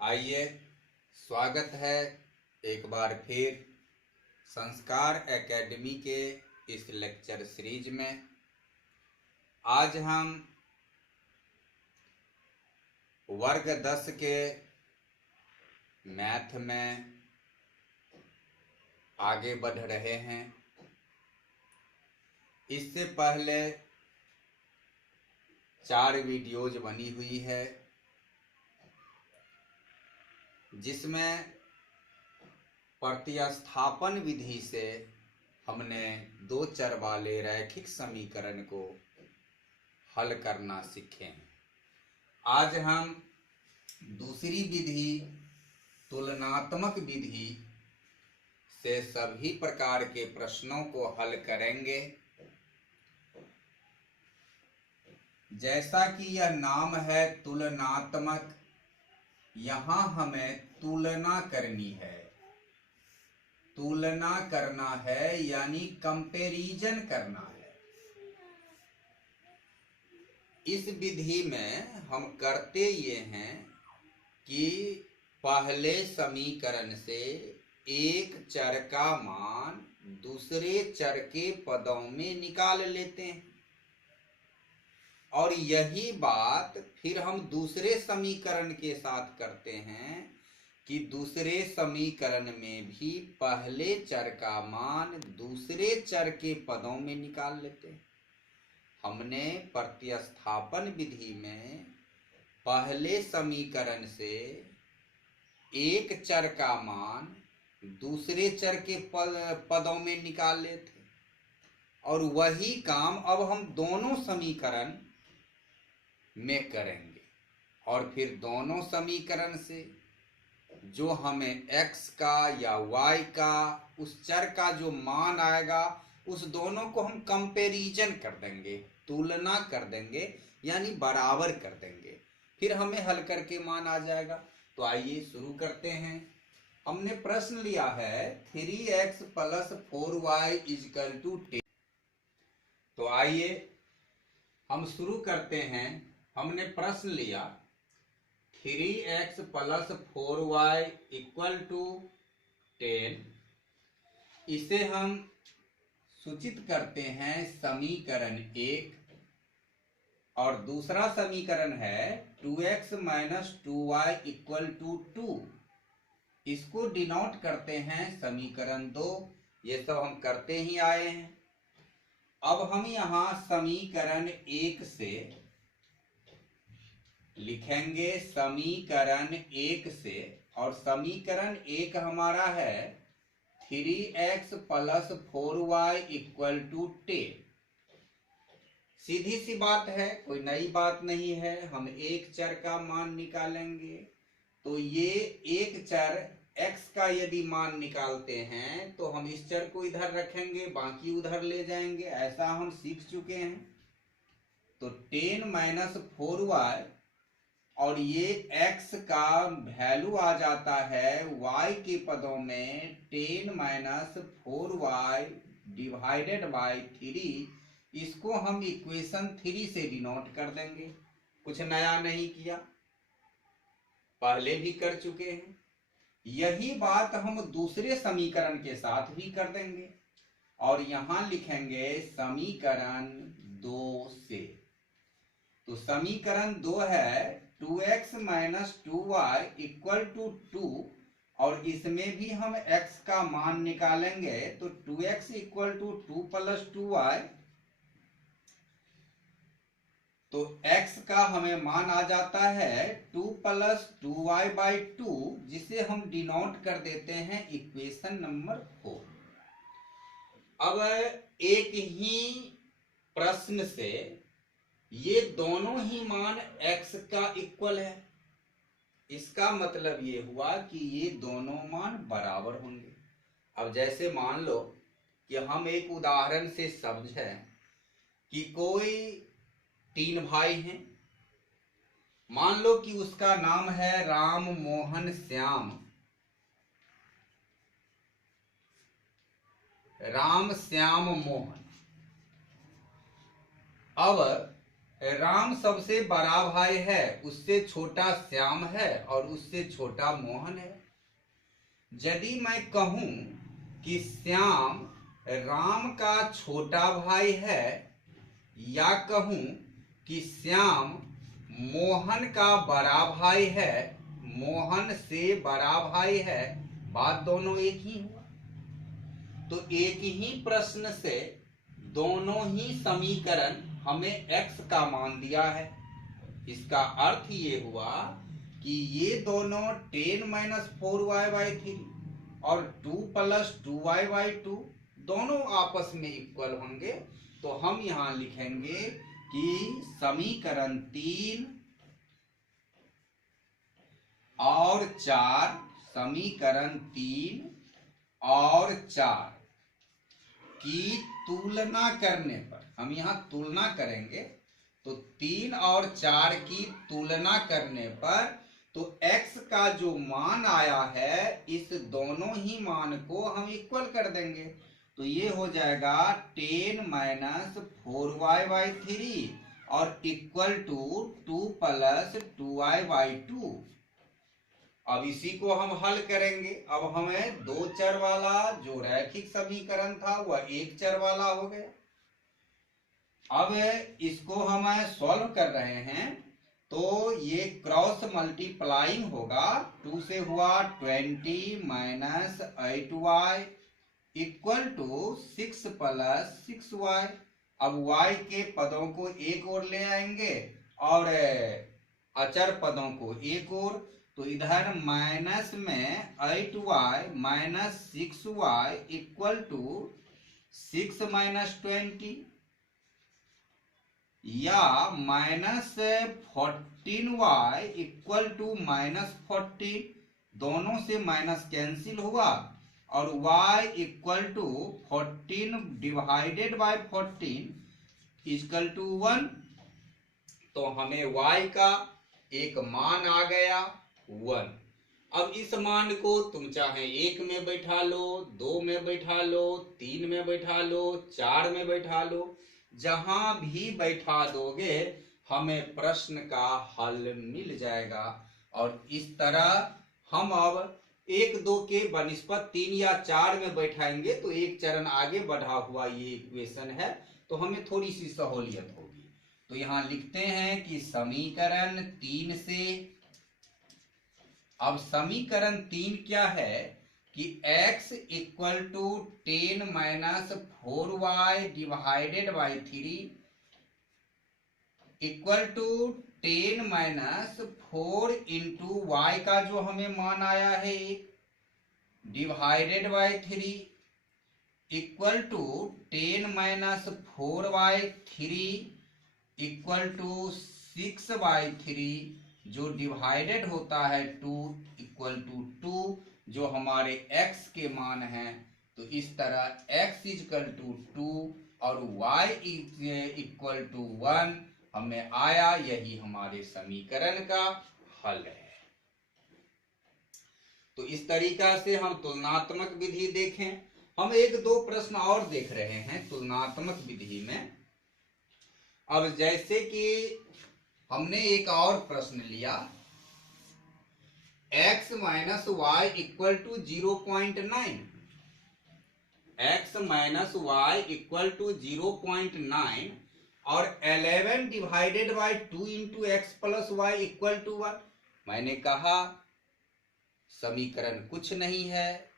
आइए, स्वागत है एक बार फिर संस्कार एकेडमी के इस लेक्चर सीरीज में। आज हम वर्ग 10 के मैथ में आगे बढ़ रहे हैं। इससे पहले 4 वीडियोज बनी हुई है जिसमें प्रतिस्थापन विधि से हमने 2 चर वाले रैखिक समीकरण को हल करना सीखे हैं। आज हम दूसरी विधि तुलनात्मक विधि से सभी प्रकार के प्रश्नों को हल करेंगे। जैसा कि यह नाम है तुलनात्मक, यहाँ हमें तुलना करनी है। तुलना करना है यानी कंपैरिजन करना है। इस विधि में हम करते ये हैं कि पहले समीकरण से एक चर का मान दूसरे चर के पदों में निकाल लेते हैं और यही बात फिर हम दूसरे समीकरण के साथ करते हैं कि दूसरे समीकरण में भी पहले चर का मान दूसरे चर के पदों में निकाल लेते हैं। हमने प्रतिस्थापन विधि में पहले समीकरण से एक चर का मान दूसरे चर के पदों में निकाल लेते और वही काम अब हम दोनों समीकरण में करेंगे और फिर दोनों समीकरण से जो हमें x का या y का उस चर का जो मान आएगा उस दोनों को हम कंपैरिजन कर देंगे, तुलना कर देंगे यानी बराबर कर देंगे, फिर हमें हल करके मान आ जाएगा। तो आइए शुरू करते हैं। हमने प्रश्न लिया है 3x + 4y = 10। तो आइए हम शुरू करते हैं। हमने प्रश्न लिया 3x + 4y = 10। इसे हम सूचित करते हैं समीकरण 1 और दूसरा समीकरण है 2x - 2y = 2। इसको डिनोट करते हैं समीकरण 2। ये सब हम करते ही आए हैं। अब हम यहाँ समीकरण 1 से लिखेंगे समीकरण 1 से, और समीकरण 1 हमारा है 3x + 4y = 10। सीधी सी बात है, कोई नई बात नहीं है। हम एक चर का मान निकालेंगे तो ये एक चर x का यदि मान निकालते हैं तो हम इस चर को इधर रखेंगे, बाकी उधर ले जाएंगे, ऐसा हम सीख चुके हैं। तो 10 - 4y और ये x का वैल्यू आ जाता है y के पदों में 10 - 4y / 3। इसको हम इक्वेशन 3 से डिनोट कर देंगे। कुछ नया नहीं किया, पहले भी कर चुके हैं। यही बात हम दूसरे समीकरण के साथ भी कर देंगे और यहां लिखेंगे समीकरण 2 से। तो समीकरण 2 है 2x - 2y = 2 और इसमें भी हम x का मान निकालेंगे तो 2x = 2 + 2y। तो x का हमें मान आ जाता है 2 + 2y/2, जिसे हम डिनोट कर देते हैं इक्वेशन नंबर 4। अब एक ही प्रश्न से ये दोनों ही मान x का इक्वल है। इसका मतलब ये हुआ कि ये दोनों मान बराबर होंगे। अब जैसे मान लो कि हम एक उदाहरण से समझें कि कोई 3 भाई हैं। मान लो कि उसका नाम है राम, मोहन, श्याम। राम, श्याम, मोहन। अब राम सबसे बड़ा भाई है, उससे छोटा श्याम है और उससे छोटा मोहन है। यदि मैं कहूं कि श्याम राम का छोटा भाई है, या कहूं कि श्याम मोहन का बड़ा भाई है, मोहन से बड़ा भाई है, बात दोनों एक ही हुआ। तो एक ही प्रश्न से दोनों ही समीकरण हमें x का मान दिया है। इसका अर्थ ये हुआ कि ये दोनों 10-4y/3 और 2+2y/2 दोनों आपस में इक्वल होंगे। तो हम यहां लिखेंगे कि समीकरण 3 और 4, समीकरण 3 और 4 की तुलना करने पर, हम यहां तुलना करेंगे, तो 3 और 4 की तुलना करने पर तो x का जो मान आया है, इस दोनों ही मान को हम इक्वल कर देंगे। तो ये हो जाएगा 10-4y/3 और इक्वल टू 2+2y/2। अब इसी को हम हल करेंगे। अब हमें दो चर वाला जो रैखिक समीकरण था वह एक चर वाला हो गया। अब इसको हम सॉल्व कर रहे हैं, तो ये क्रॉस मल्टीप्लाइंग होगा। 2 से हुआ 20 - 8y इक्वल टू 6 + 6y। अब y के पदों को एक ओर ले आएंगे और अचर पदों को एक ओर। तो इधर माइनस में 8y - 6y इक्वल टू 6 - 20, या -14y इक्वल टू -14, दोनों से माइनस कैंसिल हुआ और y equal to 14 divided by 14 equal to 1। तो हमें y का एक मान आ गया 1। अब इस मान को तुम चाहे 1 में बैठा लो, 2 में बैठा लो, 3 में बैठा लो, 4 में बैठा लो, जहां भी बैठा दोगे हमें प्रश्न का हल मिल जाएगा। और इस तरह हम अब 1, 2 के बनिस्पत 3 या 4 में बैठाएंगे तो एक चरण आगे बढ़ा हुआ ये इक्वेशन है, तो हमें थोड़ी सी सहूलियत होगी। तो यहां लिखते हैं कि समीकरण 3 से, अब समीकरण 3 क्या है कि x equal to 10 - 4y divided by 3 equal to 10 - 4 into y का जो हमें मान आया है divided by 3 equal to 10 - 4/3 equal to 6/3, जो डिवाइडेड होता है 2 इक्वल टू 2, जो हमारे x के मान हैं। तो इस तरह x इक्वल टू 2 और y इक्वल टू 1 हमें आया। यही हमारे समीकरण का हल है। तो इस तरीका से हम तुलनात्मक विधि देखें। हम 1-2 प्रश्न और देख रहे हैं तुलनात्मक विधि में। अब जैसे कि हमने एक और प्रश्न लिया, x - y equal to 0.9, x - y equal to 0.9 और 11 divided by 2 into x plus y equal to 1। मैंने कहा समीकरण कुछ नहीं है,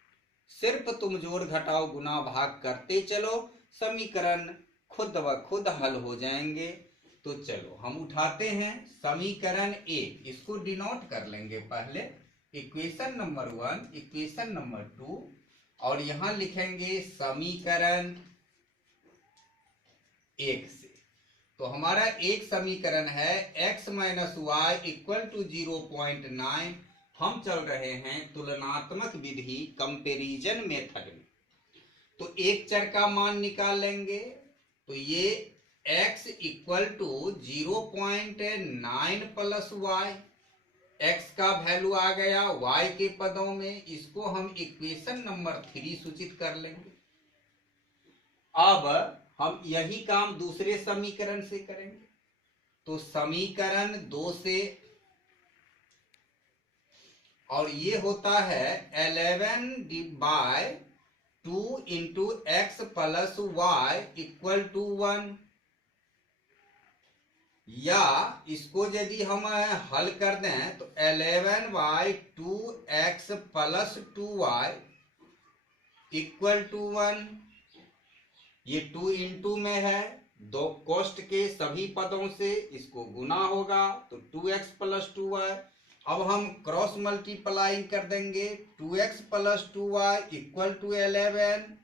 सिर्फ तुम जोड़ घटाओ गुना भाग करते चलो, समीकरण खुद ब खुद हल हो जाएंगे। तो चलो हम उठाते हैं समीकरण 1, इसको डिनोट कर लेंगे पहले, इक्वेशन नंबर 1, इक्वेशन नंबर 2, और यहां लिखेंगे समीकरण 1 से। तो हमारा एक समीकरण है x - y इक्वल टू 0.9। हम चल रहे हैं तुलनात्मक विधि, कंपैरिजन मेथड में। तो एक चर का मान निकाल लेंगे। तो ये x equal to 0.9 plus y, x का वैल्यू आ गया y के पदों में, इसको हम इक्वेशन नंबर 3 सूचित कर लेंगे। अब हम यही काम दूसरे समीकरण से करेंगे। तो समीकरण 2 से, और ये होता है 11/2 into x plus y equal to 1, या इसको यदि हम हल कर दें तो 11/2x plus 2y equal to 1। ये 2 इंटू में है, दो कोष्ट के सभी पदों से इसको गुना होगा तो 2x प्लस 2y। अब हम क्रॉस मल्टीप्लाइंग कर देंगे, 2x plus 2y equal to 11।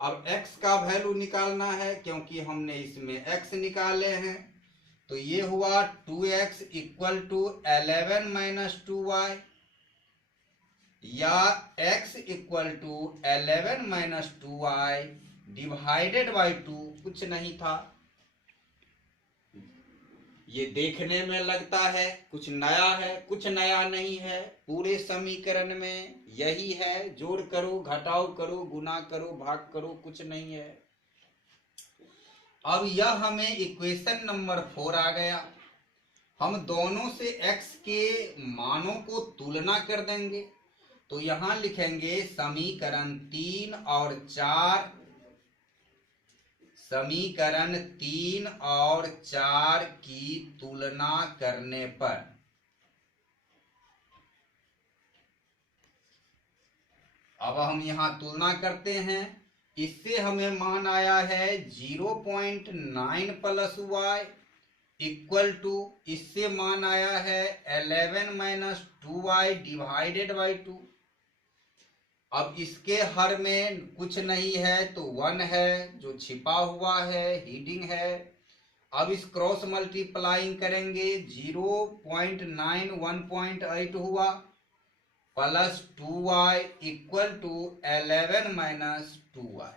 अब x का वैल्यू निकालना है क्योंकि हमने इसमें x निकाले हैं, तो ये हुआ 2x equal to 11 minus 2y, या x equal to 11 minus 2y divided by 2, कुछ नहीं था। ये देखने में लगता है कुछ नया है, कुछ नया नहीं है, पूरे समीकरण में यही है, जोड़ करो, घटाओ करो, गुना करो, भाग करो, कुछ नहीं है। अब यह हमें इक्वेशन नंबर 4 आ गया। हम दोनों से x के मानों को तुलना कर देंगे, तो यहां लिखेंगे समीकरण 3 और 4, समीकरण 3 और 4 की तुलना करने पर अब हम यहां तुलना करते हैं। इससे हमें मान आया है 0.9 प्लस वाई इक्वल टू, इससे मान आया है 11 माइनस 2y डिवाइडेड बाई 2। अब इसके हर में कुछ नहीं है तो 1 है जो छिपा हुआ है, हीडिंग है। अब इस क्रॉस मल्टीप्लाइंग करेंगे, 0.9 1.8 हुआ plus 2y equal to 11 minus 2y।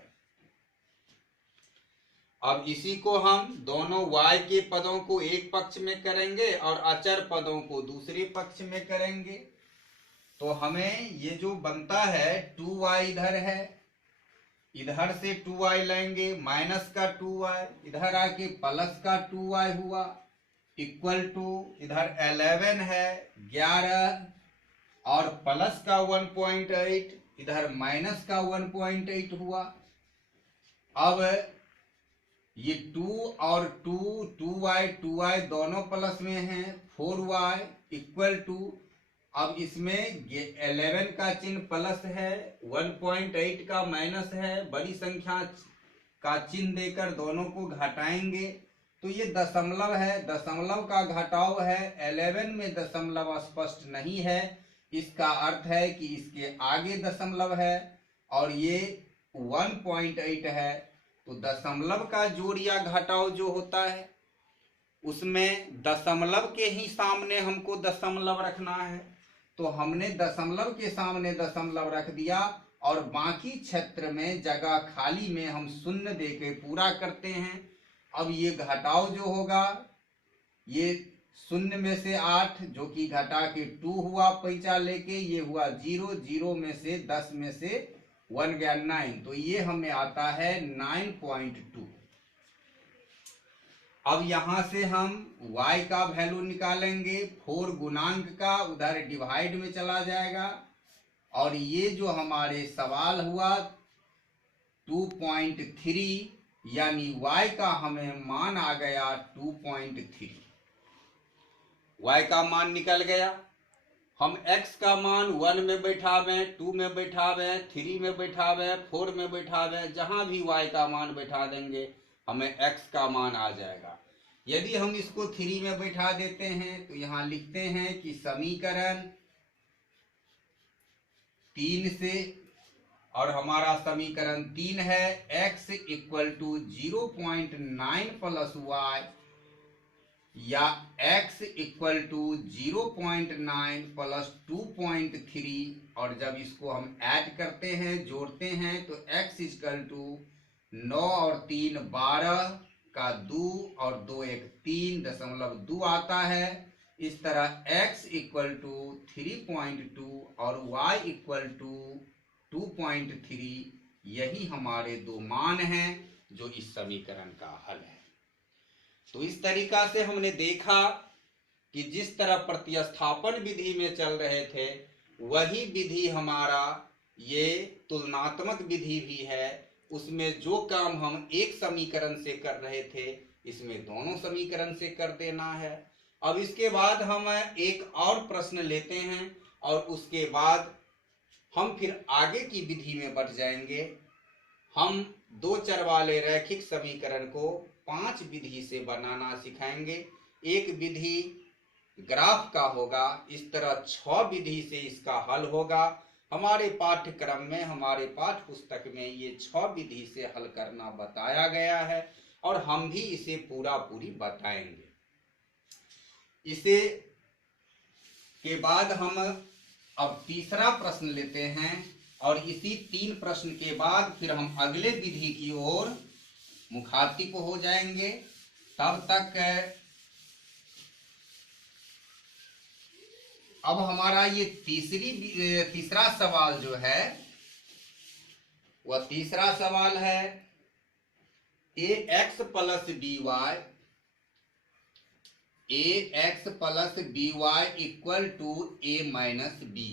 अब इसी को हम दोनों y के पदों को एक पक्ष में करेंगे और अचर पदों को दूसरे पक्ष में करेंगे, तो हमें ये जो बनता है 2y इधर है, इधर से 2y लेंगे, माइनस का 2y, इधर आके प्लस का 2y हुआ इक्वल टू, इधर 11 है 11 और प्लस का 1.8, इधर माइनस का 1.8 हुआ। अब ये 2 और 2y दोनों प्लस में हैं, 4y इक्वल टू, अब इसमें 11 का चिन्ह प्लस है, 1.8 का माइनस है, बड़ी संख्या का चिन्ह देकर दोनों को घटाएंगे तो ये दशमलव है, दशमलव का घटाव है, 11 में दशमलव स्पष्ट नहीं है, इसका अर्थ है कि इसके आगे दशमलव है, और ये 1.8 है, तो दशमलव का जोड़ या घटाव जो होता है उसमें दशमलव के ही सामने हमको दशमलव रखना है, तो हमने दशमलव के सामने दशमलव रख दिया और बाकी क्षेत्र में जगह खाली में हम शून्य देके पूरा करते हैं। अब ये घटाव जो होगा, ये शून्य में से 8 जो कि घटा के 2 हुआ पैंचा लेके, ये हुआ 0, 0 में से 10 में से 1 गया 9, तो ये हमें आता है 9.2। अब यहां से हम y का वैल्यू निकालेंगे, 4 गुणांक का उधर डिवाइड में चला जाएगा, और ये जो हमारे सवाल हुआ 2.3, यानी y का हमें मान आ गया 2.3। y का मान निकल गया। हम x का मान 1 में बैठावें, 2 में बैठावें, 3 में बैठावें, 4 में बैठावें, जहां भी y का मान बैठा देंगे हमें x का मान आ जाएगा। यदि हम इसको 3 में बैठा देते हैं तो यहां लिखते हैं कि समीकरण 3 से, और हमारा समीकरण 3 है x equal to 0.9 plus y, या x इक्वल टू 0.9 प्लस 2.3, और जब इसको हम ऐड करते हैं, जोड़ते हैं, तो x इक्वल टू 9 और 3 12 का 2 और 2 1 3.2 आता है। इस तरह x इक्वल टू 3.2 और y इक्वल टू 2.3, यही हमारे दो मान हैं जो इस समीकरण का हल है। तो इस तरीका से हमने देखा कि जिस तरह प्रतिस्थापन विधि में चल रहे थे वही विधि हमारा ये तुलनात्मक विधि भी है। उसमें जो काम हम एक समीकरण से कर रहे थे इसमें दोनों समीकरण से कर देना है। अब इसके बाद हम एक और प्रश्न लेते हैं और उसके बाद हम फिर आगे की विधि में बढ़ जाएंगे। हम दो चर वाले रैखिक समीकरण को 5 विधि से बनाना सिखाएंगे। एक विधि ग्राफ का होगा, इस तरह 6 विधि से इसका हल होगा। हमारे पाठ्यक्रम में, हमारे पाठ्य पुस्तक में ये 6 विधि से हल करना बताया गया है और हम भी इसे पूरी बताएंगे। इसे के बाद हम अब तीसरा प्रश्न लेते हैं और इसी 3 प्रश्न के बाद फिर हम अगले विधि की ओर मुखातिब हो जाएंगे। तब तक अब हमारा ये तीसरा सवाल जो है वह तीसरा सवाल है ax plus by equal to a minus b.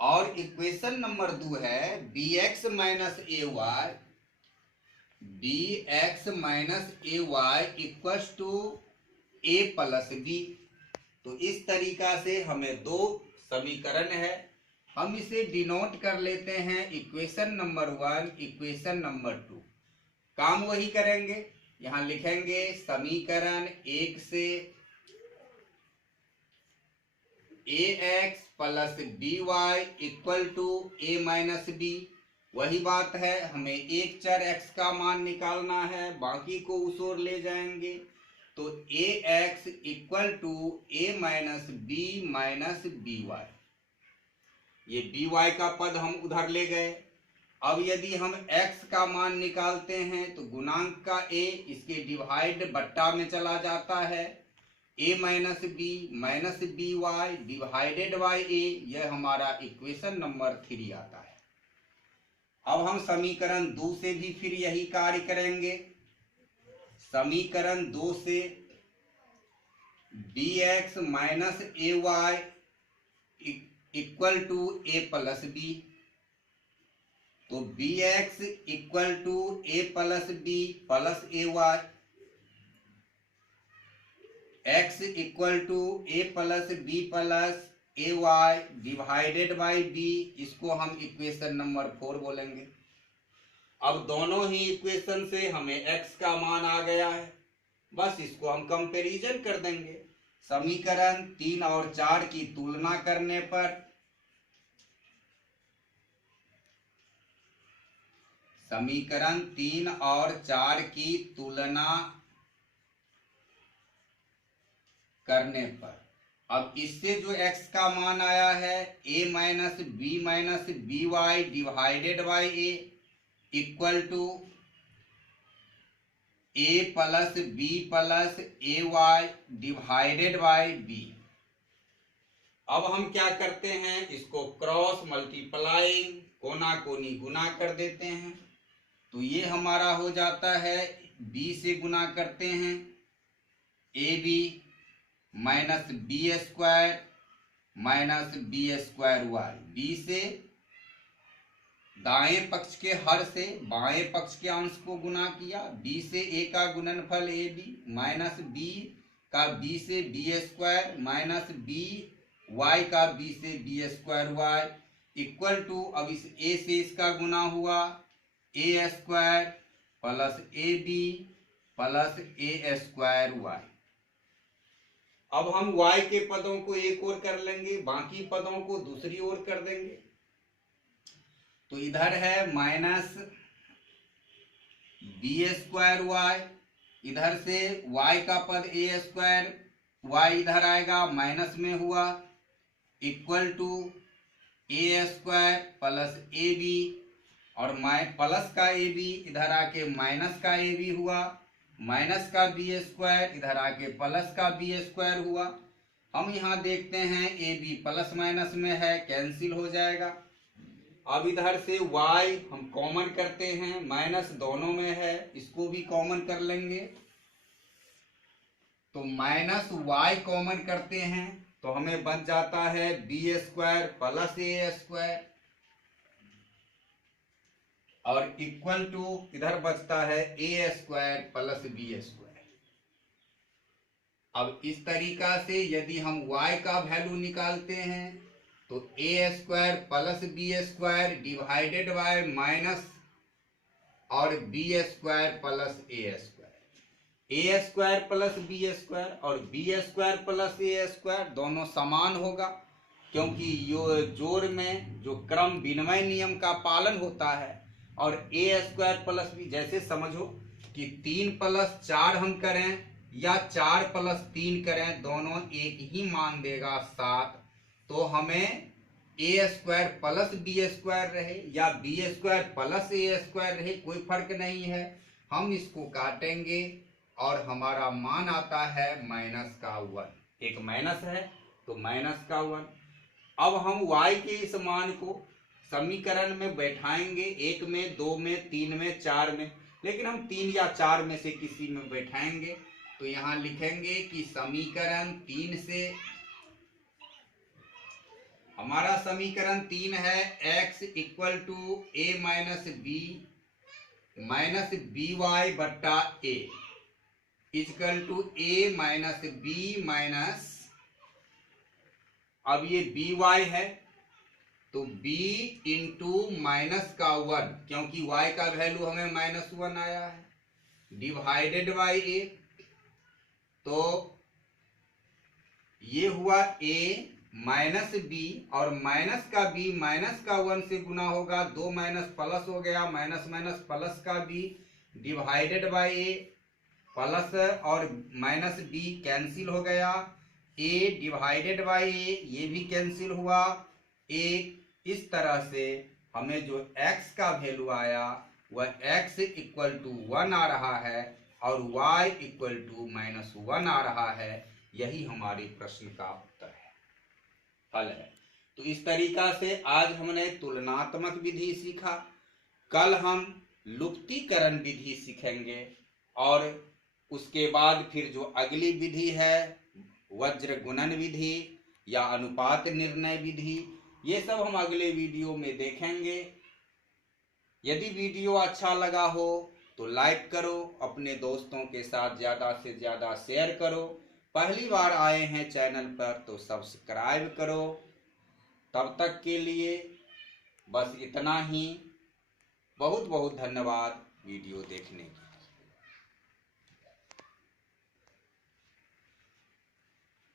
और इक्वेशन नंबर 2 है bx minus ay equal to a plus b. तो इस तरीका से हमें 2 समीकरण है, हम इसे डिनोट कर लेते हैं इक्वेशन नंबर 1, इक्वेशन नंबर 2। काम वही करेंगे, यहां लिखेंगे समीकरण 1 से ax plus by equal to a minus b. वही बात है, हमें एक चर x का मान निकालना है, बाकी को उस ओर ले जाएंगे। तो ax equal to a minus b minus b y. ये बी वाई का पद हम उधर ले गए। अब यदि हम x का मान निकालते हैं तो गुणांक का a इसके डिवाइड बट्टा में चला जाता है। a minus b y divided by a, यह हमारा इक्वेशन नंबर 3 आता है। अब हम समीकरण 2 से भी फिर यही कार्य करेंगे। समीकरण 2 से bx minus ay equal to a plus b. तो bx equal to a plus b plus ay, x equal to a plus b plus ay divided by b, इसको हम इक्वेशन नंबर 4 बोलेंगे। अब दोनों ही इक्वेशन से हमें x का मान आ गया है, बस इसको हम कंपैरिजन कर देंगे। समीकरण 3 और 4 की तुलना करने पर समीकरण 3 और 4 की तुलना करने पर अब इससे जो x का मान आया है a minus b y divided by a equal to a plus b plus a y divided by b. अब हम क्या करते हैं, इसको क्रॉस मल्टीप्लाइंग कोना कोनी गुना कर देते हैं। तो ये हमारा हो जाता है b से गुना करते हैं ab minus b square minus b square y. b से दाएं पक्ष के हर से बाएं पक्ष के अंश को गुना किया, b से a का गुणनफल ab माइनस b का b से b square minus b y का b से b square y equal to, अब इस a से इसका गुना हुआ a square plus ab plus a square वाई। अब हम y के पदों को एक ओर कर लेंगे, बाकी पदों को दूसरी ओर कर देंगे। तो इधर है माइनस बी स्क्वायर वाई, इधर से y का पद a स्क्वायर y इधर आएगा माइनस में हुआ equal to a square plus a b, और प्लस का ए बी इधर आके माइनस का ए बी हुआ, माइनस का बी स्क्वायर इधर आके प्लस का बी स्क्वायर हुआ। हम यहाँ देखते हैं ए बी प्लस माइनस में है, कैंसिल हो जाएगा। अब इधर से y हम कॉमन करते हैं, माइनस दोनों में है, इसको भी कॉमन कर लेंगे। तो माइनस y कॉमन करते हैं तो हमें बन जाता है b square plus a square, और इक्वल टू इधर बचता है a square plus b square. अब इस तरीका से यदि हम y का वैल्यू निकालते हैं तो a square plus b square divided by minus और b square plus a square plus b square और b square plus a square दोनों समान होगा, क्योंकि जोड़ में जो क्रम विनिमय नियम का पालन होता है। और a स्क्वायर प्लस b, जैसे समझो कि 3 प्लस 4 हम करें या 4 प्लस 3 करें, दोनों एक ही मान देगा 7। तो हमें a square plus b square रहे या b square plus a square रहे, कोई फर्क नहीं है। हम इसको काटेंगे और हमारा मान आता है माइनस का 1। एक माइनस है तो माइनस का 1। अब हम y के इस मान को समीकरण में बैठाएंगे, 1 में, 2 में, 3 में, 4 में, लेकिन हम 3 या 4 में से किसी में बैठाएंगे। तो यहाँ लिखेंगे कि समीकरण 3 से, हमारा समीकरण 3 है x equal to a minus b y बट्टा a equal to a minus b minus, अब ये बी वाई है तो b इंटू माइनस का 1, क्योंकि y का वैल्यू हमें -1 आया है, डिवाइडेड बाई a। तो ये हुआ a माइनस b, और माइनस का b माइनस का 1 से गुना होगा, 2 माइनस प्लस हो गया, माइनस माइनस प्लस का b divided by a, plus और माइनस b कैंसिल हो गया, a डिवाइडेड बाई a ये भी कैंसिल हुआ, a। इस तरह से हमें जो x का वैल्यू आया वह x इक्वल टू 1 आ रहा है और y इक्वल टू -1 आ रहा है। यही हमारे प्रश्न का उत्तर है, हल है। तो इस तरीका से आज हमने तुलनात्मक विधि सीखा। कल हम लुप्तीकरण विधि सीखेंगे और उसके बाद फिर जो अगली विधि है वज्र गुणन विधि या अनुपात निर्णय विधि, ये सब हम अगले वीडियो में देखेंगे। यदि वीडियो अच्छा लगा हो तो लाइक करो, अपने दोस्तों के साथ ज़्यादा से ज़्यादा शेयर करो। पहली बार आए हैं चैनल पर तो सब्सक्राइब करो। तब तक के लिए बस इतना ही। बहुत बहुत धन्यवाद वीडियो देखने की।